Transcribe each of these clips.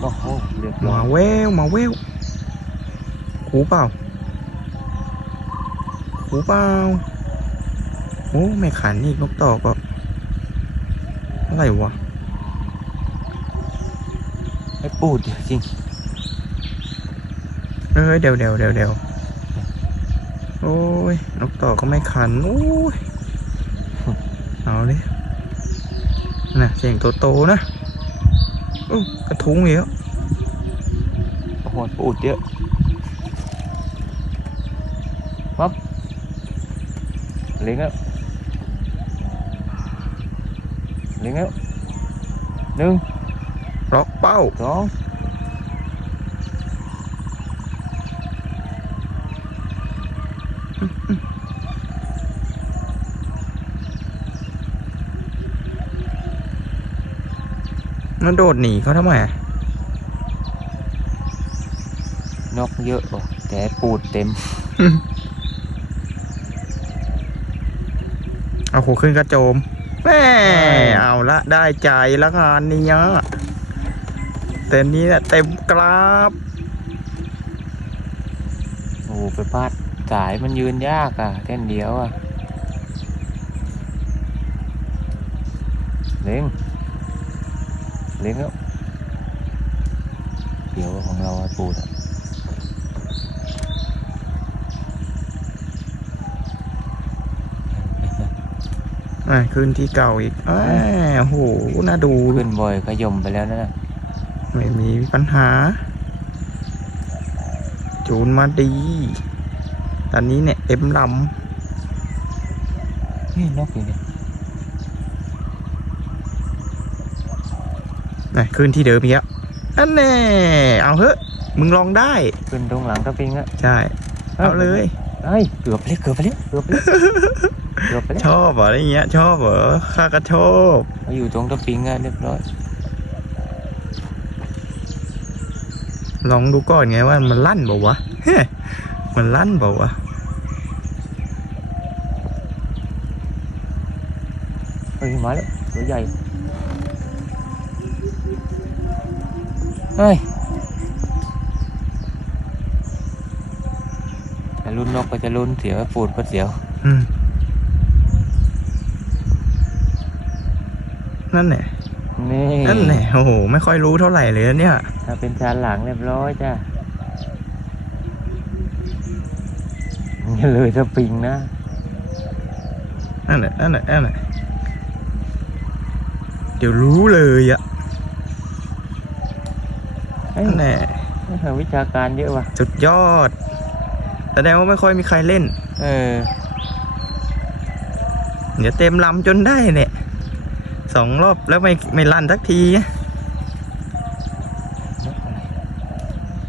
โอ้โหเรียบร้มาอยแววมาแววหูเปล่าหูเปล่าโอ้ไม่ขันอีกนกต่อก็อะไรวะไม่ปูดดิจริงเอ้ยเดี๋ยวเดี๋ยวเดี๋ยวเดี๋ยวโอ้ยนกต่อก็ไม่ขันโอ้ยเอาเลยน่ะเสียงโตๆนะโอ้ กระทุ้งอีกแล้วโอ้โหปูดเยอะปั๊บเล็งแล้วเล็งแล้วหนึ่งล็อกเป้าสอง มันโดดหนีเขาทำไมอะนกเยอะว่ะแต่ปูดเต็ม เอาหัวขึ้นกระโจมแม่เอาละได้ใจละงานนี้ยเต็มนี้แหละเต็มกราบโอ้โหไปพลาดสายมันยืนยากอะเท่นเดียวอะเล็ง เล็งแล้วเดี๋ยวของเราอะปูดอะอะขึ้นที่เก่าอีกอ้าวโอ้โหน่าดูขึ้นบ่อยก็ยมไปแล้วนะไม่มีปัญหา จูนมาดี ตอนนี้เนี่ยเต็มลนี่นกอยู่เนี่ย นะขึ้นที่เดิมอีกแล้วอันแน่เอาเถอะมึงลองได้ขึ้นตรงหลังตะปิงอะใช่ เอาเลยเอ้ยเกือบไปแล้วเกือบไปแล้วเกือบไปแล้วเกือบไปแล้วชอบเหรออะไรเงี้ย ชอบเหรอข้าก็ชอบมาอยู่ตรงตะปิงอะเรียบร้อยลองดูก่อนไงว่ามันลั่นเปล่าวะเฮ้ยมันลั่นเปล่าวะเฮ้ยมาแล้วตัวใหญ่ เฮ้ยจะลุ้นนกก็จะลุ้นเสียวปูดก็เสียว อืม นั่นแหละ นี่นั่นแหละ โอ้โห ไม่ค่อยรู้เท่าไหร่เลยนะเนี่ย ถ้าเป็นชานหลังเรียบร้อยจ้ะอย่าเลยสปริงนะ นั่นแหละ นั่นแหละ นั่นแหละ เดี๋ยวรู้เลยอะเอ้ย นั่นแหละนี่ทางวิชาการเยอะว่ะสุดยอด แสดงว่าไม่ค่อยมีใครเล่น เออ เดี๋ยวเต็มลำจนได้เนี่ยสองรอบแล้วไม่ไม่ลั่นสักทีนกอะไร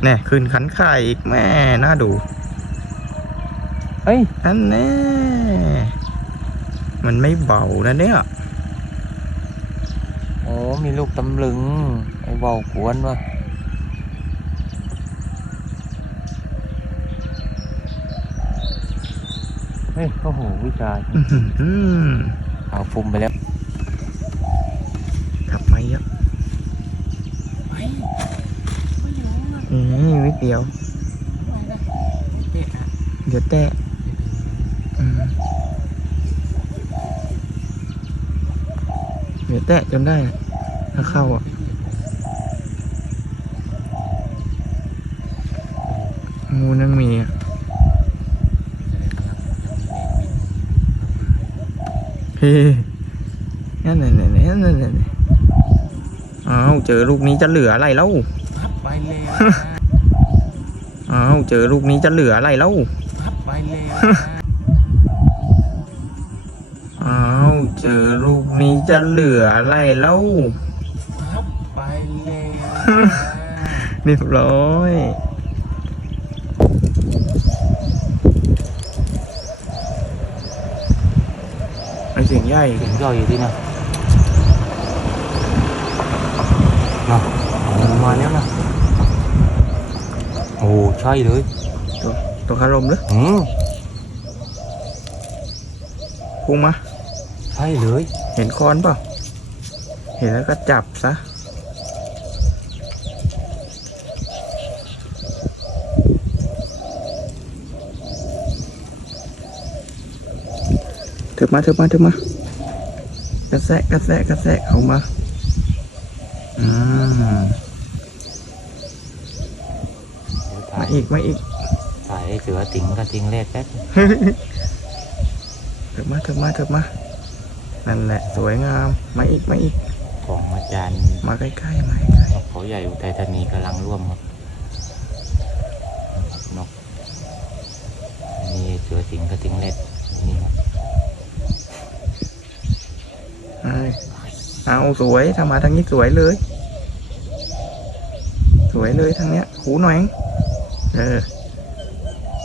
เนี่ยขึ้นขันไข่อีกแม่น่าดูเอ้ยอันแน่มันไม่เบานะเนี่ยโอ้มีลูกตำลึงไอ้เบากวนว่ะ เฮ้ยโอ้โหวิชาอื้อหือเอาฟุมไปแล้วกลับมาเยอะอืมนิดเดียว เดี๋ยวแตะอืมเดี๋ยวแตะจนได้อะถ้าเข้าอะงูนังมีอะเฮ้ นั่นนั่นนั่นนั่นนั่นนั่นอ้าวเจอลูกนี้จะเหลืออะไรแล้วพับไปเลยอ้าวเจอลูกนี้จะเหลืออะไรแล้วพับไปเลยอ้าวเจอลูกนี้จะเหลืออะไรแล้วพับไปเลยเรียบร้อย nhảy Đúng rồi gì đi nào Nào Mà nhé nào. Ồ chay đấy Tôi, tôi khá rôm đấy Ừ. Khung mà. Chay đấy Hẹn con bảo Hẹn nó cắt chạp sao Thức má, thức má, thức má. เลยตัวคารมหรืออืมพุ่งมาใช่เลยเห็นคอนเปล่าเห็นแล้วก็จับซะมาเถอะมาเถอะมากระแสะกระแสะกระแสะเข้ามาอืมถ่ามายอีกมาอีกถ่ายไอ้เสือติงกับติงเล็ดแป๊บเถอะมาเถอะมาเถอะมานั่นแหละสวยงามมาอีกมาอีกของอาจารย์มาใกล้ๆมาใกล้เขาใหญ่อุทัยธานีกำลังร่วมครับนกนี่เสือสิงกับติงเล็ดนี่ครับ ๆเอาเอา สวยถ้ามาทางนี้สวยเลย สวยเลยทางเนี้ยหูหน่อย เออ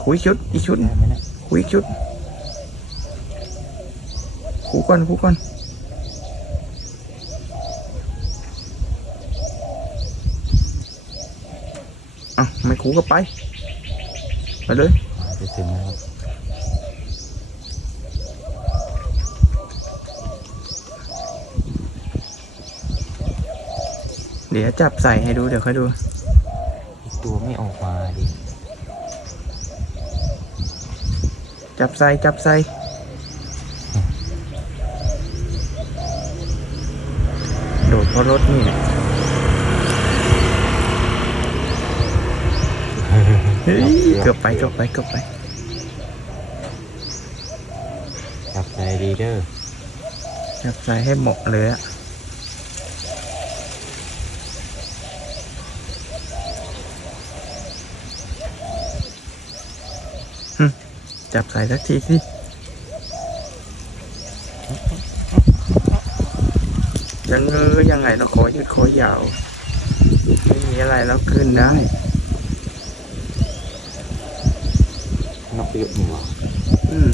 คุยชุด อีกชุดได้ไหมเนี่ยคุยอีกชุดคูก่อนคูก่อนอะไม่คูก็ไป ไปเลย ไปถึงแล้วครับ เดี๋ยวจับใส่ให้ดูเดี๋ยวค่อยดู อีกตัวไม่ออกมาดิจับใส่จับใส่โดดเพราะรถนี่แหละเฮ้ยเกือบไปเกือบไปเกือบไปจับใจดีเด้อจับใส่ให้เหมาะเลยอะหึ จับใส่สักทีสิจะเงอยังไงเราขอยืดขอยาว ไม่มีอะไรแล้วขึ้นได้นกเยอะนี่หว่าอืม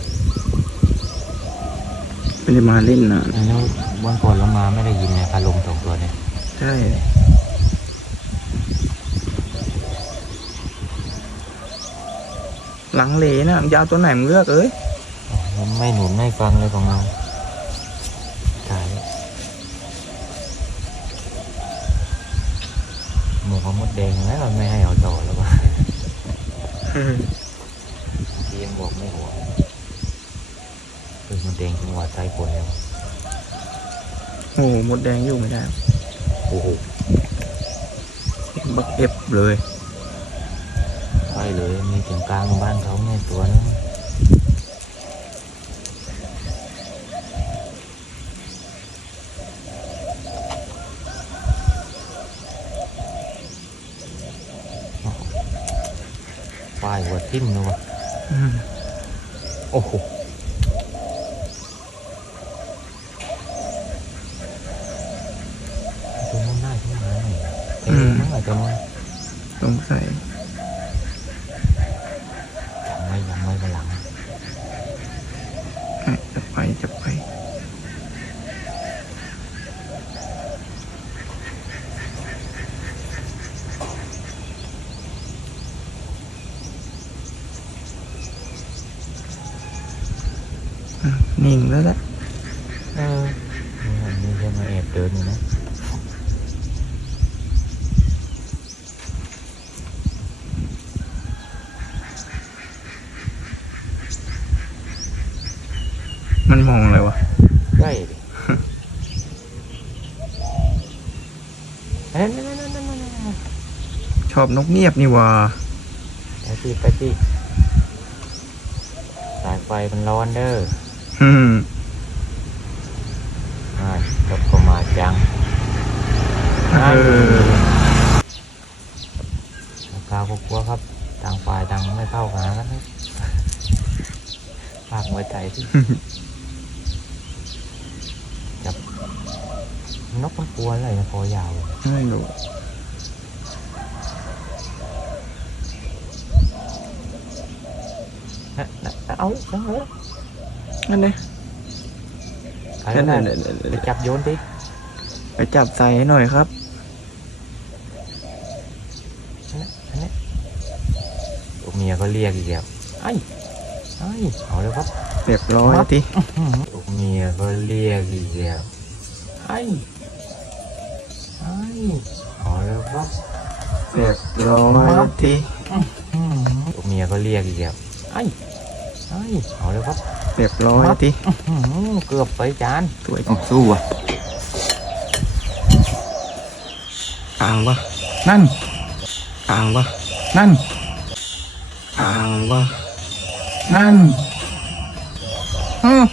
ไม่ได้มาเล่นนานแล้ววันก่อนเรามาไม่ได้ยินเลยคาลมสองตัวเนี่ย ใช่ ลังเหลนะยาวตัวไหนมึงเลือกเอ้ยมันไม่หนุนไม่ฟังเลยของเราถ่ายหมูเขามดแดงแล้วไม่ให้เอาต่อแล้ววะเทียงบอกไม่หัวคือมดแดงจังหวัดไส้คนแล้วโอ้โหหมดแดงอยู่ไม่ได้โอ้โหบักเอฟเลย ไปเลย มีถึงกลางบ้านเขาเนี่ยตัวนึงควายหัวทิ่มเลยวะอืมโอ้โหตัวนู้นน่าที่ไหนเอ้ยนั่งไอ้ตัวนู้นสงสัย ยังไม่ยังไม่กำลัง อะจะไปจะไปอะ นิ่งแล้วแหละเออนี่นี่จะมาแอบเดินอยู่นะมันมองอะไรวะใกล้ดิเอ้ยนั่นนั่นนั่นนั่นนั่นชอบนกเงียบนี่หว่าไปที่ไปที่สายไฟมันร้อนเด้อ อืมอ่าจบก็มาจังเออราคาก็กลัวครับ ต่างฝ่ายต่างไม่เข้าหากันนะฝากไว้ใจที่จับนกมันกลัวอะไรนะคอยาวเลยไม่รู้นะนะเอาเอาเอา นั่นเลยเอานั่นเอานั่นไปจับโยนดิไปจับใส่ให้หน่อยครับ อันนี้ตัวเมียก็เรียกอีกแล้วไอ้ไอ้เอาแล้วครับเรียบร้อยทีตัวเมียก็เรียกอีกแล้วไอ้ไอ้เอาแล้วครับเรียบร้อยทีตัวเมียก็เรียกอีกแล้วไอ้ไเฮ้ยเอาแล้วครับเรียบร้อยทีอื้อหือเกือบไปจานสวยต้องสู้อะอ่างวะนั่นอ่างวะนั่นอ่างวะนั่นอืม